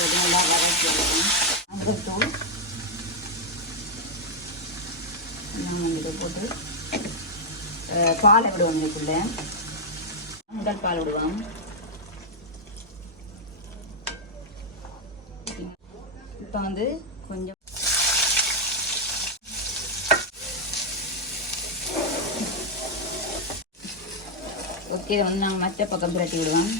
நல்லா வதக்கிடுவோம். மஞ்சத்தூள் நம்ம இதை போட்டு பாலை விடுவோம். இதுக்குள்ளே முதல் பால் விடுவோம். இப்போ வந்து கொஞ்சம் ஓகே, இதை வந்து நாங்கள் மற்ற பக்கம் பிரட்டி விடுவோம்.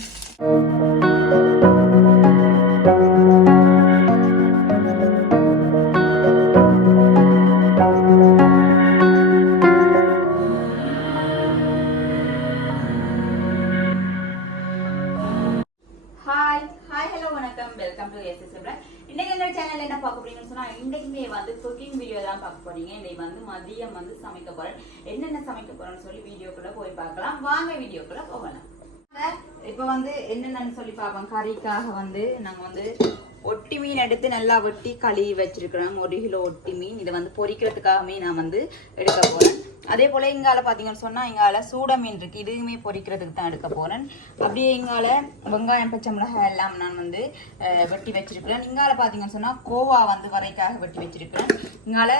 இன்னைக்குமே வந்து குக்கிங் வீடியோ தான் பார்க்க போறீங்க. இன்னைக்கு வந்து மதியம் வந்து சமைக்க போறேன். என்னென்ன சமைக்க போறேன்னு சொல்லி வீடியோக்குள்ள போய் பார்க்கலாம். வாங்க வீடியோக்குள்ள போகலாம். இப்ப வந்து என்னென்னு சொல்லி பார்ப்போம். கறிக்காக வந்து நாங்க வந்து ஒட்டி மீன் எடுத்து நல்லா வெட்டி கழுவி வச்சிருக்கிறோம். 1 கிலோ ஒட்டி மீன். இதை வந்து பொரிக்கிறதுக்காகவே நான் வந்து எடுக்க போறேன். அதே போல இங்கால பாத்தீங்கன்னு சொன்னா இங்கால சூட மீன் இருக்கு. இதுவுமே பொரிக்கிறதுக்கு தான் எடுக்க போறேன். அப்படியே இங்கால வெங்காயம் பச்சை மிளகாய் எல்லாம் நான் வந்து வெட்டி வச்சிருக்கிறேன். இங்கால பாத்தீங்கன்னு சொன்னா கோவா வந்து வரைக்காக வெட்டி வச்சிருக்கிறேன். இங்கால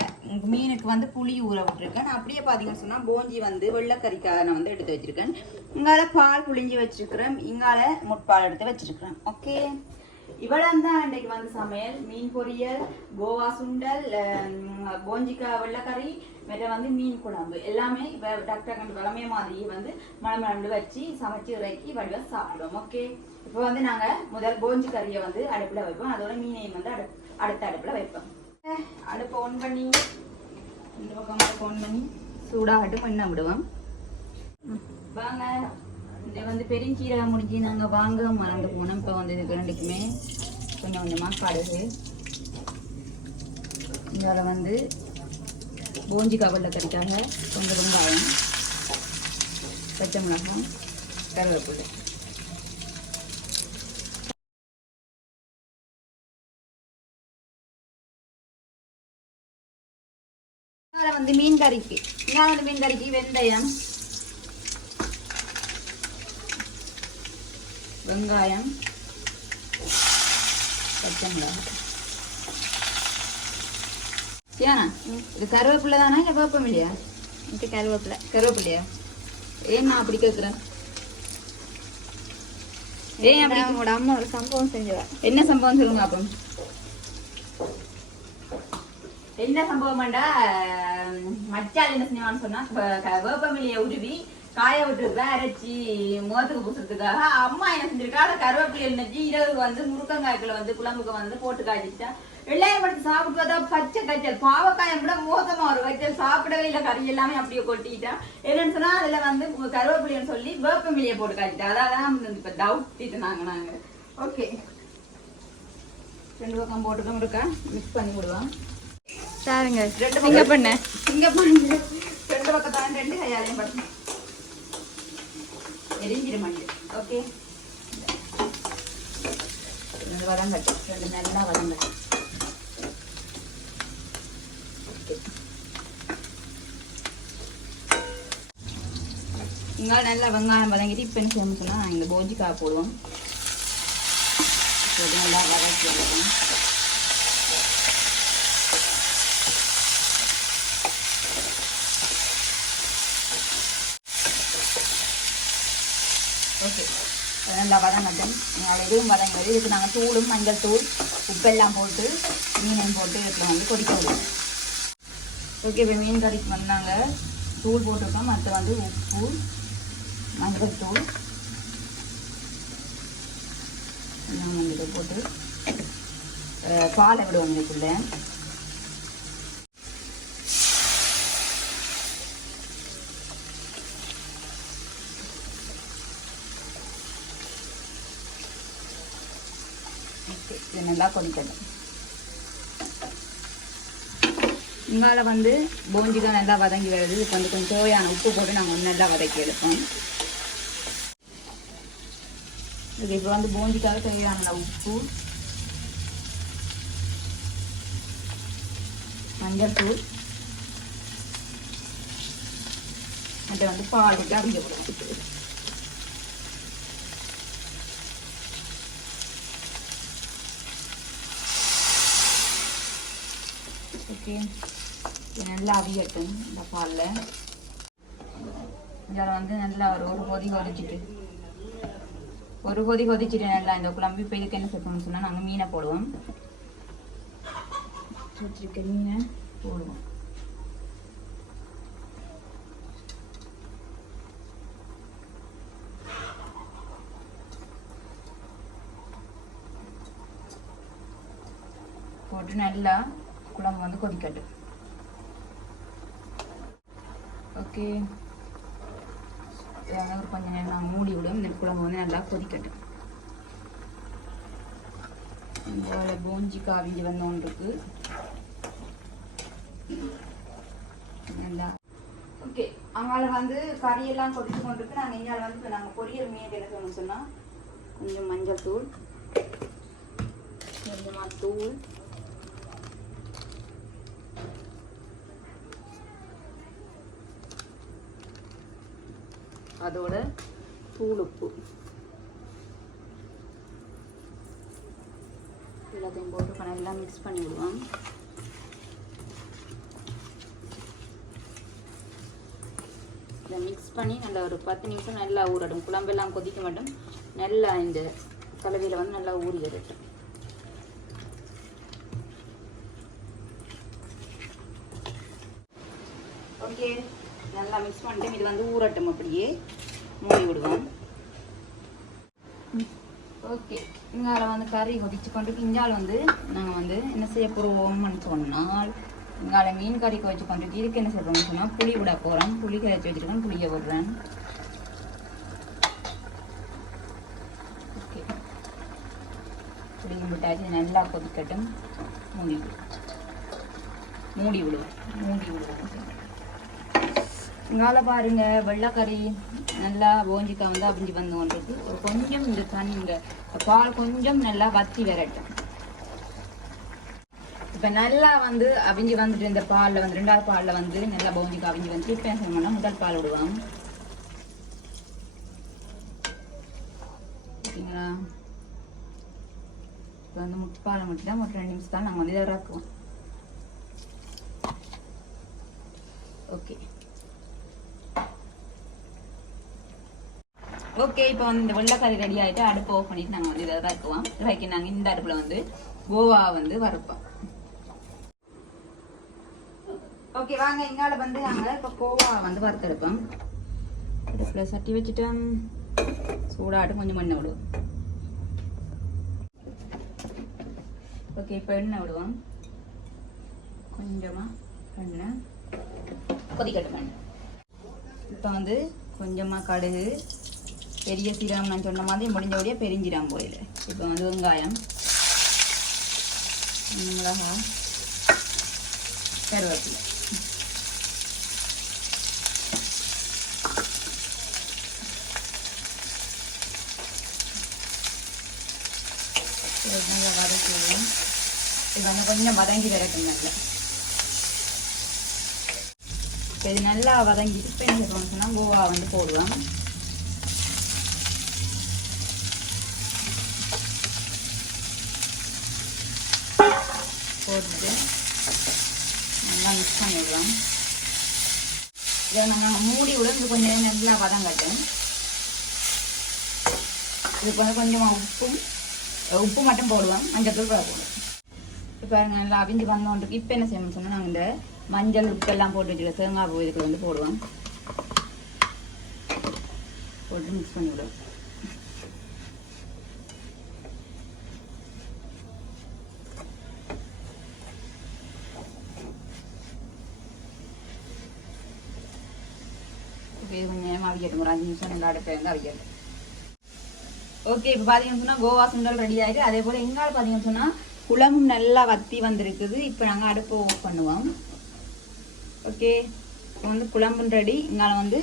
மீனுக்கு வந்து புளி ஊற விட்டுருக்கேன். அப்படியே பாத்தீங்கன்னு சொன்னா போஞ்சி வந்து வெள்ளைக்கறிக்காக நான் வந்து எடுத்து வச்சிருக்கேன். இங்கால பால் புளிஞ்சி வச்சிருக்கிறேன். இங்கால முட்பால் எடுத்து வச்சிருக்கிறேன். ஓகே, இவ்வளவு தான் இன்றைக்கு வந்து சமையல். மீன் பொரியல், கோவா சுண்டல், போஞ்சிக்காய் வெள்ளைக்கறி, வேற வந்து மீன் குழம்பு எல்லாமே இப்போ டாக்டர் கண்டு வளமைய மாதிரி வந்து மழை வச்சு சமைச்சு இறக்கி வடிவா சாப்பிடுவோம். ஓகே, இப்போ வந்து நாங்கள் முதல் போஞ்சி கறியை வந்து அடுப்பில் வைப்போம். அதோட மீனையும் வந்து அடுத்த அடுப்பில் வைப்போம். அடுப்பை ஆன் பண்ணி இந்த பக்கம் ஆன் பண்ணி சூடாகட்டும் எண்ணெய் விடுவோம். வாங்க, இதை வந்து பெருஞ்சீரகம் முடிஞ்சு நாங்கள் வாங்க மறந்து போனோம். இப்போ வந்து இதுக்கு ரெண்டுக்குமே கொஞ்சம் கொஞ்சமாக கடுகு, இதில் வந்து போஞ்சிக்காய் வெள்ளைக்கறிக்காக கொஞ்சம் வெங்காயம், பச்சை மிளகாய், கருவேப்பிலை. இங்கே வந்து மீன் கறிக்கு வெந்தயம், வெங்காயம், பச்சை மிளகாய். ஏன்னா இது கருவேப்பிலை தானே இல்லை வேப்பம் இல்லையா? இது கருவேப்பிலையா? ஏன் நான் அப்படி கேட்குறேன்? ஏன் அப்படி? உங்களோட அம்மா ஒரு சம்பவம் செஞ்சவா. என்ன சம்பவம் சொல்லுங்க அப்போ. என்ன சம்பவம்டா, மச்சால் என்ன செஞ்சான்னு சொன்னா வேப்பமில்லையை உருவி காய விட்டுருக்கா அரைச்சி முகத்துக்கு பூசுறதுக்காக. அம்மா என்ன செஞ்சிருக்கா, கருவேப்பிலை நினைச்சு இரவு வந்து முருக்கங்காய்க்குள்ள வந்து குழம்புக்கு வந்து போட்டு காய்ச்சிட்டா. வெள்ளாயம் படுத்து சாப்பிட்டு பார்த்தா பச்சை காய்ச்சல், பாவக்காயம் கூட மோசமா ஒரு காய்ச்சல். சாப்பிடவே இல்லை, கறி எல்லாமே அப்படியே கொட்டிட்டா. என்னன்னு சொன்னா அதுல வந்து கருவேப்பிலைன்னு சொல்லி வேப்பமில்லையை போட்டு காய்ச்சிட்டா. அதான் இப்ப டவுட் நாங்க. ஓகே, 2 பக்கம் போட்டுக்கோம் இருக்கா, மிக்ஸ் பண்ணி விடுவோம். சாருங்க 2 பண்ண 2 பக்கத்தான் 2 கையாலையும் படுத்து எரிஞ்சிடும் மஞ்சள். ஓகே, வதங்கட்டும், நல்லா வதங்கட்டும். இங்கே நல்லா வெங்காயம் வதங்கிட்டு இப்போ என்ன செய்யணும்னு சொன்னால் இந்த போஞ்சிக்காய் போடுவோம். நல்லா வதக்கி விடுவோம். ஓகே, நல்லா வதங்கட்டும். அதனால் எதுவும் வதங்கிறது. இதுக்கு நாங்கள் தூளும் மஞ்சள் தூள் உப்பெல்லாம் போட்டு மீனையும் போட்டு இதில் வந்து கொதிக்க விடுவோம். ஓகே, இப்போ மீன் கறிக்கு வந்து நாங்கள் தூள் போட்டிருக்கோம். மற்ற வந்து உப்பு, மஞ்சள் தூள் எல்லாம் வந்து இதை போட்டு பாலை விடுவோம் இதுக்குள்ளே. இது நல்லா கொதிக்கணும். இங்கால வந்து போஞ்சிக்காய் நல்லா வதங்கி வருது. இப்போ வந்து கொஞ்சம் தேவையான உப்பு போட்டு நாங்கள் நல்லா வதக்கி எடுப்போம். இது இப்போ வந்து போஞ்சிக்காக தேவையான உப்பு, மஞ்சள் தூள், அதை வந்து பால் விட்டு அவிங்க போடுவோம். ஓகே, நல்லா அவியட்டும் இந்த பாலில். இதில் வந்து நல்லா ஒரு கொதி கொதிச்சுட்டு நல்லா இந்த குழம்பு. இப்போ இதுக்கு என்ன செய்யணும்னு சொன்னால் நாங்கள் மீனை போடுவோம். வச்சிருக்க மீனை போடுவோம். போட்டு நல்லா குழம்பு வந்து கொதிக்கட்டும். ஓகே, ஒரு கொஞ்சம் நேரம் நாங்கள் மூடி விடும். இந்த குழம்பு வந்து நல்லா கொதிக்கட்டும். இந்த போஞ்சி காவிஞ்சி வந்து ஒன்று இருக்கு நல்லா. ஓகே, அங்கால வந்து கறியெல்லாம் கொதிச்சு கொண்டு இருக்கு. நாங்கள் இங்கால வந்து இப்போ நாங்கள் பொரியல் மீன் என்ன செய்யணும்னு சொன்னால் கொஞ்சம் மஞ்சள் தூள், கொஞ்சமாக தூள், அதோட தூள் உப்பு எல்லாத்தையும் போட்டு நல்லா மிக்ஸ் பண்ணி விடுவோம். இதை மிக்ஸ் பண்ணி நல்லா ஒரு 10 நிமிஷம் நல்லா ஊறடும். குழம்பெல்லாம் கொதிக்க மாட்டோம். நல்லா இந்த கலவையில் வந்து நல்லா ஊறி வரட்டும். ஓகே, நல்லா மிக்ஸ் பண்ணிட்டு இது வந்து ஊறட்டும். அப்படியே மூடி விடுவோம். ஓகே, இங்கால வந்து கறி கொதிச்சு கொண்டு இங்கால வந்து நாங்கள் வந்து என்ன செய்ய போகிறோம்னு சொன்னால் இங்கால மீன் கறி கொதிச்சு கொண்டு இதுக்கு என்ன செய்யறோம்னு சொன்னால் புளி விட போகிறோம். புளி கரைச்சி வச்சுருக்கேன், புளியை விடுறேன். ஓகே, புளியும் விட்டாச்சு. நல்லா கொதிக்கட்டும். மூடி விடுவோம். இங்கால பாருங்க, வெள்ளைக்கறி நல்லா போஞ்சிக்காய் வந்து அவிஞ்சி வந்து கொண்டிருக்கு. ஒரு கொஞ்சம் இந்த தண்ணி இந்த பால் கொஞ்சம் நல்லா வத்தி வரட்டும். இப்போ நல்லா வந்து அவிஞ்சி வந்துட்டு இந்த பாலில் வந்து 2வது பாலில் வந்து நல்லா போஞ்சிக்காய் அவிஞ்சி வந்து இப்போ என்ன செய்யணும்னா முதல் பால் விடுவோம். ஓகேங்களா? இப்போ வந்து முட்பாலை மட்டும் தான் ஒரு 2 நிமிஷம் தான் நாங்கள் வந்து இதை இறக்குவோம். ஓகே ஓகே, இப்போ வந்து இந்த வெள்ளைக்கறி ரெடி ஆகிட்டு அடுப்பு ஆஃப் பண்ணிட்டு நாங்கள் வந்து இதை இறக்குவோம். இறக்கி நாங்கள் இந்த அடுப்பில் வந்து கோவா வந்து வறுப்போம். ஓகே, வாங்க இங்கால வந்து நாங்கள் இப்போ கோவா வந்து வறுத்தெடுப்போம். அடுப்பில் சட்டி வச்சுட்டோம். சூடாட்டு கொஞ்சம் எண்ணெய் விடுவோம். ஓகே, இப்போ எண்ணெய் விடுவோம். கொஞ்சமாக எண்ணெய் கொதிக்கட்டும். எண்ணெய் இப்போ வந்து கொஞ்சமாக கடுகு, பெரிய சீரகம் நான் சொன்ன மாதிரி முடிஞ்சபடியே பெரிஞ்சிடாம போயிடு. இப்போ வந்து வெங்காயம், மிளகா, கருவேப்பிலை, நல்லா வதக்கிடுவோம். இது வந்து கொஞ்சம் வதங்கி வரட்டும். நல்லா இது நல்லா வதங்கிட்டு இப்போ என்ன செய்வோம்னு சொன்னால் கோவா வந்து போடுவோம். போட்டுட்டு நல்லா மிக்ஸ் பண்ணி விடுவோம். இதை நாங்கள் மூடி விட இது கொஞ்சம் நல்லா வதங்கட்டும். இதுக்கு வந்து கொஞ்சமாக உப்பு மட்டும் போடுவோம். மஞ்சள் தூள் போடுவோம். இப்போ நல்லா அவிஞ்சு வந்தோன்றிருக்கு. இப்போ என்ன செய்யணும்னு சொன்னால் நாங்கள் இந்த மஞ்சள் உப்பெல்லாம் போட்டு வச்சுருக்க தேங்காய் பூ இதுக்கு வந்து போடுவோம். போட்டு மிக்ஸ் பண்ணி விடுவோம். ஓகே, இது கொஞ்சம் நேரம் அவிக்கட்டும். ஒரு 5 நிமிஷம் நல்லா அடுப்பில் இருந்து அவிக்கட்டும். ஓகே, இப்போ பார்த்தீங்கன்னு சொன்னால் கோவா சுண்டல் ரெடி ஆகிட்டு. அதே போல் எங்கால் பார்த்தீங்கன்னு சொன்னால் குழம்பும் நல்லா வத்தி வந்திருக்குது. இப்போ நாங்கள் அடுப்பு ஆஃப் பண்ணுவோம். ஓகே, இப்போ வந்து குழம்பும் ரெடி. இங்கால வந்து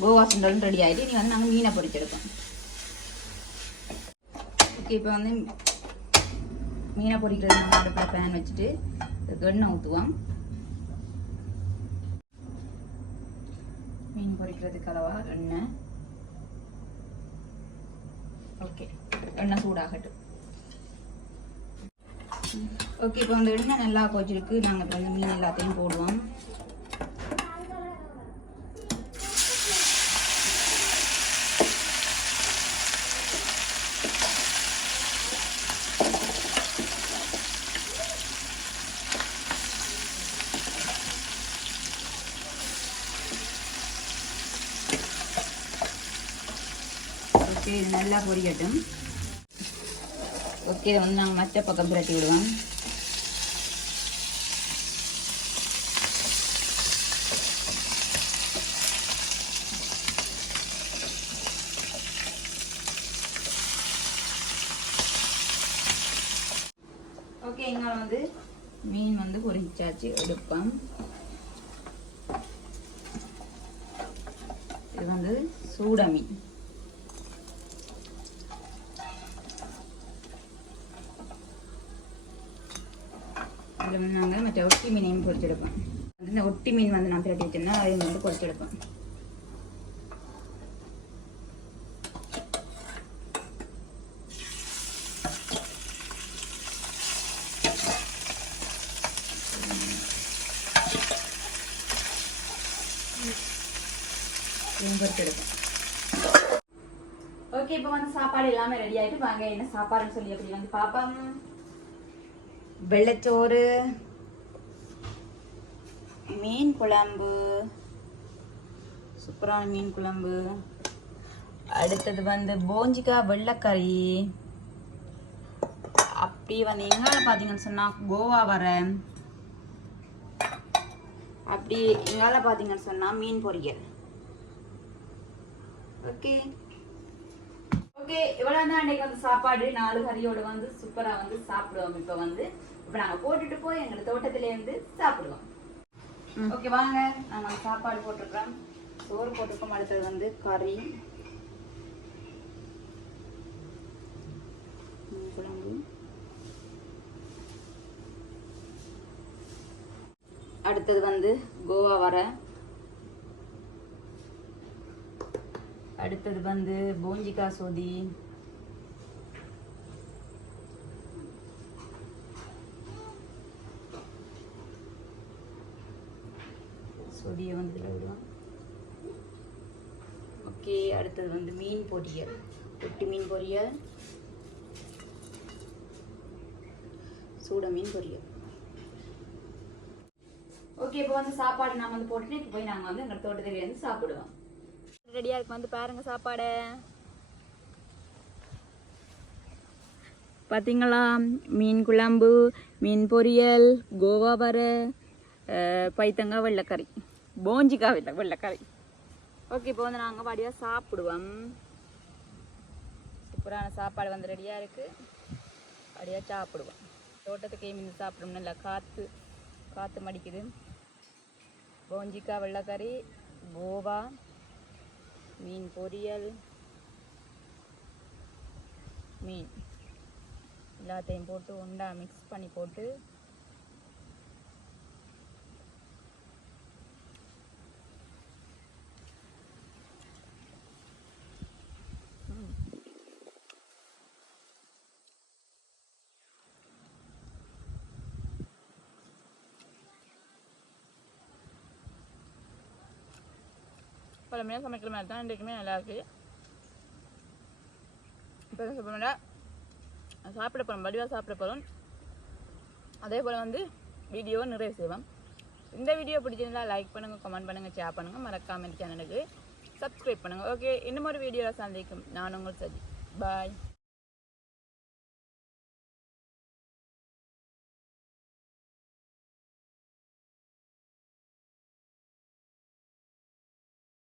கோவா சுண்டலும் ரெடி ஆகிட்டு. இனி வந்து நாங்கள் மீனை பொரிச்செடுப்போம். ஓகே, இப்போ வந்து மீனை பொரிக்கிறது நாங்கள் அடுப்பில் பேன் வச்சுட்டு எண்ணெய் ஊற்றுவோம். மீன் பொரிக்கிறதுக்கு அளவா எண்ணெய். ஓகே, எண்ணெய் சூடாகட்டும். ஓகே இப்போ வந்து எண்ணெய் நல்லா கொச்சிருக்கு. நாங்கள் இப்போ வந்து மீன் எல்லாத்தையும் போடுவோம். ஓகே இது நல்லா பொரியட்டும். ஓகே இதை வந்து நாங்கள் மற்ற பக்கம் புரட்டி விடுவோம். ஓகே இங்கே வந்து மீன் வந்து பொரிச்சாச்சு எடுப்போம். இது வந்து சூட மீன். அதில் வந்து நாங்கள் மற்ற ஒட்டி மீனையும் பொரிச்செடுப்போம். இந்த ஒட்டி மீன் வந்து நான் பிரட்டி வச்சோம்னா அதையும் வந்து பொரிச்செடுப்போம். ஓகே இப்போ வந்து சாப்பாடு எல்லாமே ரெடி ஆகிட்டு வாங்க என்ன சாப்பாடுன்னு சொல்லி அப்படி வந்து பார்ப்போம். வெள்ளச்சோறு, மீன் குழம்பு, சூப்பரான மீன் குழம்பு. அடுத்தது வந்து போஞ்சிக்காய் வெள்ளைக்கறி. அப்படி வந்து எங்கால பார்த்தீங்கன்னு சொன்னால் கோவா வரேன். அப்படி எங்கால பார்த்தீங்கன்னு சொன்னால் மீன் பொரியல். ஓகே ஓகே இவ்வளோ தான் அன்றைக்கி வந்து சாப்பாடு. 4 கறியோடு வந்து சூப்பராக வந்து சாப்பிடுவோம். இப்போ நாங்கள் போட்டுட்டு போய் எங்கள் தோட்டத்திலேருந்து சாப்பிடுவோம். ஓகே வாங்க நாங்கள் சாப்பாடு போட்டிருக்கிறோம். சோறு போட்டிருக்கோம். அடுத்தது வந்து கறி, மீன் குழம்பு. அடுத்தது வந்து கோவா வர. அடுத்தது வந்து போஞ்சிக்காய் சொதி. சொதியை வந்து இதில் விடுவோம். ஓகே அடுத்தது வந்து மீன் பொரியல், ஒட்டி மீன் பொரியல், சூட மீன் பொரியல். ஓகே இப்போ வந்து சாப்பாடு நான் வந்து போட்டுட்டு இப்போ போய் நாங்கள் வந்து எங்கள் தோட்டத்திலேருந்து சாப்பிடுவோம். ரெடியாக இருக்கு வந்து பாருங்க சாப்பாடு. பார்த்தீங்களா மீன் குழம்பு, மீன் பொரியல், கோவா வர, பைத்தங்காய் வெள்ளைக்கறி, போஞ்சிக்காய் வெள்ளைக்கறி. ஓகே இப்போ வந்து நாங்கள் வாடியாக சாப்பிடுவோம். சூப்பரான சாப்பாடு வந்து ரெடியாக இருக்குது. வாடியாக சாப்பிடுவோம். தோட்டத்துக்கு மீன் சாப்பிடுவோம். நல்லா காற்று மடிக்குது. போஞ்சிக்காய் வெள்ளைக்கறி, கோவா, மீன் பொரியல், மீன் எல்லாத்தையும் போட்டு உண்டா மிக்ஸ் பண்ணி போட்டு பழமையாக சமைக்கிற மாதிரி தான் இன்றைக்குமே நல்லாயிருக்கு. இப்போ தான் சாப்பிட சாப்பிட போகிறோம், வடிவாக சாப்பிட போகிறோம். அதே போல் வந்து வீடியோவை நிறைவு செய்வோம். இந்த வீடியோ பிடிச்சிருந்தா லைக் பண்ணுங்கள், கமெண்ட் பண்ணுங்கள், ஷேர் பண்ணுங்கள், மறக்காம சேனலுக்கு சப்ஸ்கிரைப் பண்ணுங்கள். ஓகே இன்னும் ஒரு வீடியோவில் சந்திக்கும். நான் உங்கள் சஜி. பாய்.